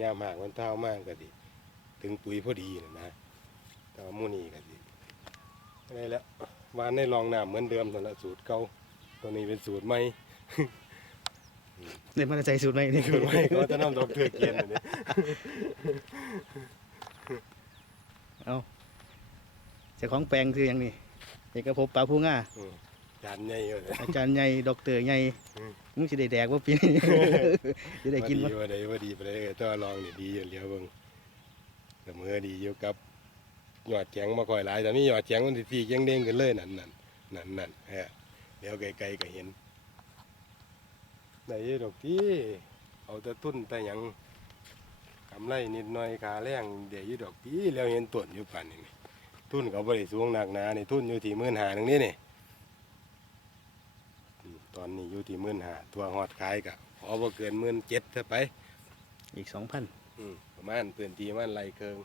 ยามหากมันเท่ามากก็ดิถึงปุ๋ยพอดีนะนะแต่ว่าหมูนี่ก็ดิอะไรแล้ววานในรองน้ำเหมือนเดิมตัวละสูตรเก่าตัวนี้เป็นสูตรใหม่เนี่ยมันจะใส่สูตรไหมนี่สูตรใหม่เขาจะนำดอกเถือกเกียนอันนี้เอาเจ้าของแปลงคืออย่างนี้เอกภพปลาผู้ง่าอืมจานใหญ่เลยอาจารย์ใหญ่ดอกเตอร์ใหญ่อื มมึงสิได้แดกว่าปีนี้จะได้กินว่าบ่ดีว่าใดว่าดีไปเลยแตัวาลองนี่ดีอยู่เหลียวเบิ่งเสมอดีอยู่กับยอดแจงมาค่อยหลายแต่นี่ยอดแจงมันสิตีแจงเด้งขึ้นเลยนั่นนั่นนั่นนั่นเฮ้ยเดี๋ยวไกลๆก็เห็นได้อยู่ดอกที่เอาแต่ตุ้นแต่หยังกำไรนิดหน่อยขาแรงเดี๋ยวอยู่ดอกที่แล้วเห็นต้นอยู่ป่านนี้นี่ทุนเขาบริสูงหนักหนานี่ทุนอยู่ที่หมื่นหาตรงนี้นี่อืม ตอนนี้อยู่ที่หมื่นหาตัวหอดขายกะพอบ่เกินหมื่นเจ็ดเท่าไปอีกสองพันอืมประมาณพื้นที่มันไรเคิง